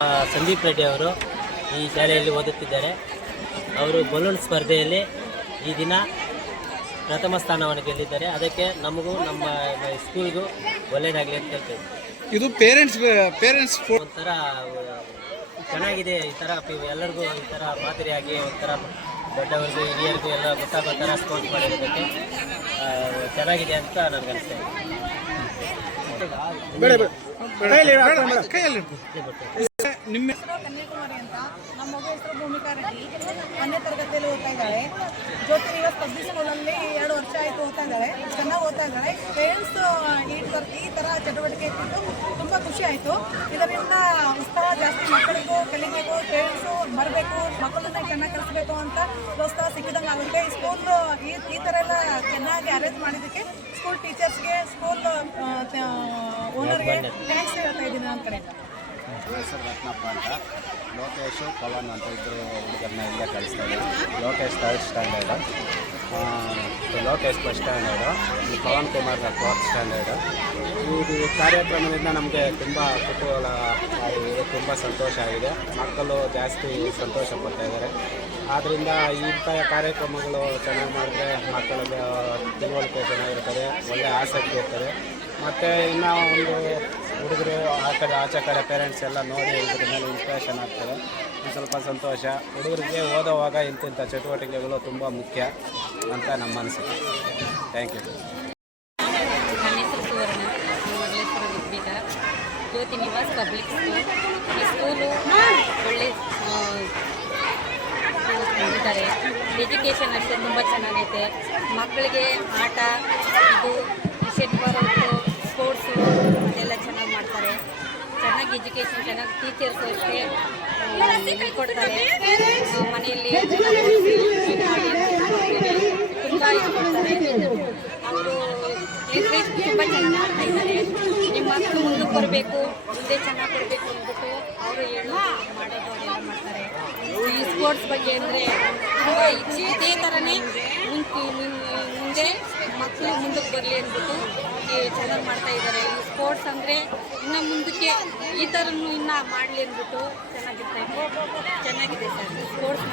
ಸಂದೀಪ್ ರೆಡ್ಡಿ ಅವರು ಈ ಶಾಲೆಯಲ್ಲಿ ಓದುತ್ತಿದ್ದಾರೆ. ಅವರು ಬಲೂನ್ ಸ್ಪರ್ಧೆಯಲ್ಲಿ ಈ ದಿನ ಪ್ರಥಮ ಸ್ಥಾನವನ್ನು ಗೆದ್ದಿದ್ದಾರೆ. ಅದಕ್ಕೆ ನಮಗೂ ನಮ್ಮ ಸ್ಕೂಲ್ಗೂ ಒಳ್ಳೆಯದಾಗಲಿ ಅಂತ ಹೇಳ್ತೇವೆ. ಇದು ಪೇರೆಂಟ್ಸ್ ಒಂಥರ ಚೆನ್ನಾಗಿದೆ. ಈ ಥರ ಎಲ್ಲರಿಗೂ ಈ ಥರ ಮಾದರಿಯಾಗಿ ಒಂಥರ ದೊಡ್ಡವರಿಗೂ ಹಿರಿಯರಿಗೂ ಎಲ್ಲ ಗೊತ್ತಾಗೋ ಥರ ಸ್ಪೋರ್ಟ್ಸ್ ಮಾಡಿರೋದಕ್ಕೆ ಚೆನ್ನಾಗಿದೆ ಅಂತ ನನಗೆ ಅನಿಸ್ತಾ ನಿಮ್ಮ ಕನ್ಯಾಕುಮಾರಿ ಅಂತ ನಮ್ಮ ಮಗು ಹೆಸರು ಭೂಮಿಕಾ ರೆಡ್ಡಿ 10ನೇ ತರಗತಿಯಲ್ಲಿ ಓದ್ತಾ ಇದ್ದಾಳೆ. ಜ್ಯೋತಿ ನಿವಾಸ್ ಪಬ್ಲಿಕ್ ಸ್ಕೂಲಲ್ಲಿ 2 ವರ್ಷ ಆಯಿತು ಓದ್ತಾ ಇದ್ದಾಳೆ. ಚೆನ್ನಾಗಿ ಓದ್ತಾ ಇದ್ದಾಳೆ. ಪೇರೆಂಟ್ಸ್ ಈ ಥರ ಚಟುವಟಿಕೆ ಇಟ್ಟಿದ್ದು ತುಂಬ ಖುಷಿ ಆಯಿತು. ಇದರಿಂದ ಉತ್ಸಾಹ ಜಾಸ್ತಿ, ಮಕ್ಕಳಿಗೂ ಕಲಿಬೇಕು, ಪೇರೆಂಟ್ಸು ಬರಬೇಕು, ಮಕ್ಕಳನ್ನ ಚೆನ್ನಾಗಿ ಕಲಿಸ್ಬೇಕು ಅಂತ ಪ್ರೋತ್ಸಾಹ ಸಿಕ್ಕಿದಂಗೆ ಆಗುತ್ತೆ. ಈ ಸ್ಕೂಲ್ ಈ ಥರ ಎಲ್ಲ ಚೆನ್ನಾಗಿ ಅರೇಂಜ್ ಮಾಡಿದ್ದಕ್ಕೆ ಸ್ಕೂಲ್ ಟೀಚರ್ಸ್ಗೆ, ಸ್ಕೂಲ್ ಓನರ್ಗೆ ಥ್ಯಾಂಕ್ಸ್ ಹೇಳ್ತಾ ಇದ್ದೀನಿ ನನ್ನ ಕಡೆಯಿಂದ. ಹೆಸರು ರತ್ನಪ್ಪ ಅಂತ. ಲೋಕೇಶು ಪವನ್ ಅಂತ ಇಬ್ಬರು ಹುಡುಗರನ್ನ ಇಲ್ಲೇ ಕಳಿಸ್ತಾ ಇದ್ದಾರೆ. Lokesh 3rd standard, Lokesh 1st standard, Pavan Kumar 4th standard. ಈ ಕಾರ್ಯಕ್ರಮದಿಂದ ನಮಗೆ ತುಂಬ ಕುತೂಹಲ ಆಗಿದೆ, ತುಂಬ ಸಂತೋಷ ಆಗಿದೆ. ಮಕ್ಕಳು ಜಾಸ್ತಿ ಸಂತೋಷ ಪಡ್ತಾ ಇದ್ದಾರೆ. ಆದ್ದರಿಂದ ಇಂಥ ಕಾರ್ಯಕ್ರಮಗಳು ಚೆನ್ನಾಗಿ ಮಾಡಿದ್ರೆ ಮಕ್ಕಳಿಗೆ ತಿಳುವಳಿಕೆ ಚೆನ್ನಾಗಿರ್ತದೆ, ಒಳ್ಳೆಯ ಆಸಕ್ತಿ ಇರ್ತದೆ. ಮತ್ತು ಇನ್ನೂ ಒಂದು ಹುಡುಗರು ಆಚೆ ಕಡೆ ಪೇರೆಂಟ್ಸ್ ಎಲ್ಲ ನೋಡಿ ಇದ್ರ ಮೇಲೆ ಇನ್ಸ್ಪಿರೇಷನ್ ಆಗ್ತದೆ. ಒಂದು ಸ್ವಲ್ಪ ಸಂತೋಷ. ಹುಡುಗರಿಗೆ ಓದೋವಾಗ ಇಂಥ ಚಟುವಟಿಕೆಗಳು ತುಂಬ ಮುಖ್ಯ ಅಂತ ನಮ್ಮ ಅನಿಸಿಕೆ. Thank you. ನನ್ನ ಹೆಸರು ಸುವರ್ಣ, ನಮ್ಮ ಹೆಸರು ವಿದ್ವಿಕ. Jyoti Nivas public school. ಈ ಸ್ಕೂಲು ಒಳ್ಳೆ ಇದ್ದಾರೆ. ಎಜುಕೇಷನ್ ಅಷ್ಟೇ ತುಂಬ ಚೆನ್ನಾಗೈತೆ. ಮಕ್ಕಳಿಗೆ ಆಟ, ಇದು ಶನಿವಾರ ಸ್ಪೋರ್ಟ್ಸು ಅದೆಲ್ಲ ಚೆನ್ನಾಗಿ ಮಾಡ್ತಾರೆ. ಚೆನ್ನಾಗಿ ಎಜುಕೇಷನ್, ಚೆನ್ನಾಗಿ ಟೀಚರ್ಸು ಅಷ್ಟೇ ಕೊಡ್ತಾರೆ. ಮನೆಯಲ್ಲಿ ತುಂಬ ಇದು ಕೊಡ್ತಾರೆ. ಅವರು ಎಜುಕೇಷನ್ ತುಂಬ ಚೆನ್ನಾಗಿ ಮಾಡ್ತಾ ಇದ್ದಾರೆ. ನಿಮ್ಮ ಮಕ್ಕಳು ಮುಂದಕ್ಕೆ ಬರಬೇಕು, ಮುಂದೆ ಚೆನ್ನಾಗಿ ಕೊಡಬೇಕು ಅಂದ್ಬಿಟ್ಟು ಅವರು ಮಾಡೋದು ಅದೆಲ್ಲ ಮಾಡ್ತಾರೆ. ಈ ಸ್ಪೋರ್ಟ್ಸ್ ಬಗ್ಗೆ ಅಂದರೆ ತುಂಬ ಇದೇ ಥರನೇ ಮುಂದೆ ಮಕ್ಕಳು ಮುಂದಕ್ಕೆ ಬರಲಿ ಅಂದ್ಬಿಟ್ಟು ಚೆನ್ನಾಗಿ ಮಾಡ್ತಾ ಇದ್ದಾರೆ. ಈ ಸ್ಪೋರ್ಟ್ಸ್ ಅಂದರೆ ಇನ್ನು ಮುಂದಕ್ಕೆ ಈ ಥರನೂ ಇನ್ನೂ ಮಾಡಲಿ ಅಂದ್ಬಿಟ್ಟು ಚೆನ್ನಾಗಿದೆ ಸರ್. ಸ್ಪೋರ್ಟ್ಸ್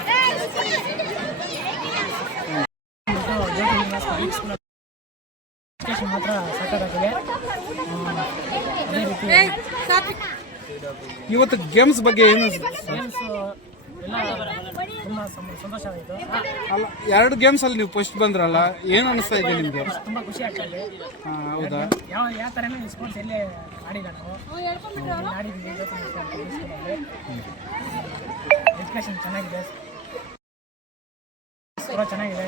ಮಾತ್ರ ಸಾಕಾಗಿದೆ. ಇವತ್ತು ಗೇಮ್ಸ್ ಬಗ್ಗೆ ಏನು? ಗೇಮ್ಸ್ ಎಲ್ಲ ತುಂಬ ಸಂತೋಷ ಆಯಿತು. ಅಲ್ಲ, 2 ಗೇಮ್ಸಲ್ಲಿ ನೀವು ಫಸ್ಟ್ ಬಂದ್ರಲ್ಲ, ಏನು ಅನಿಸ್ತಾ ಇದೆ ನಿಮಗೆ? ತುಂಬ ಖುಷಿ ಆಗ್ತಾ ಇದೆ. ಹೌದಾ? ಯಾವ ಥರನೂ ಸ್ಪೋರ್ಟ್ಸ್ ಎಲ್ಲೇ ಆಡಿಲ್ಲ ನಾವು. ಆಡಿದ್ದೀವಿ ಎಜುಕೇಷನ್ ಚೆನ್ನಾಗಿದೆ, ಚೆನ್ನಾಗಿದೆ.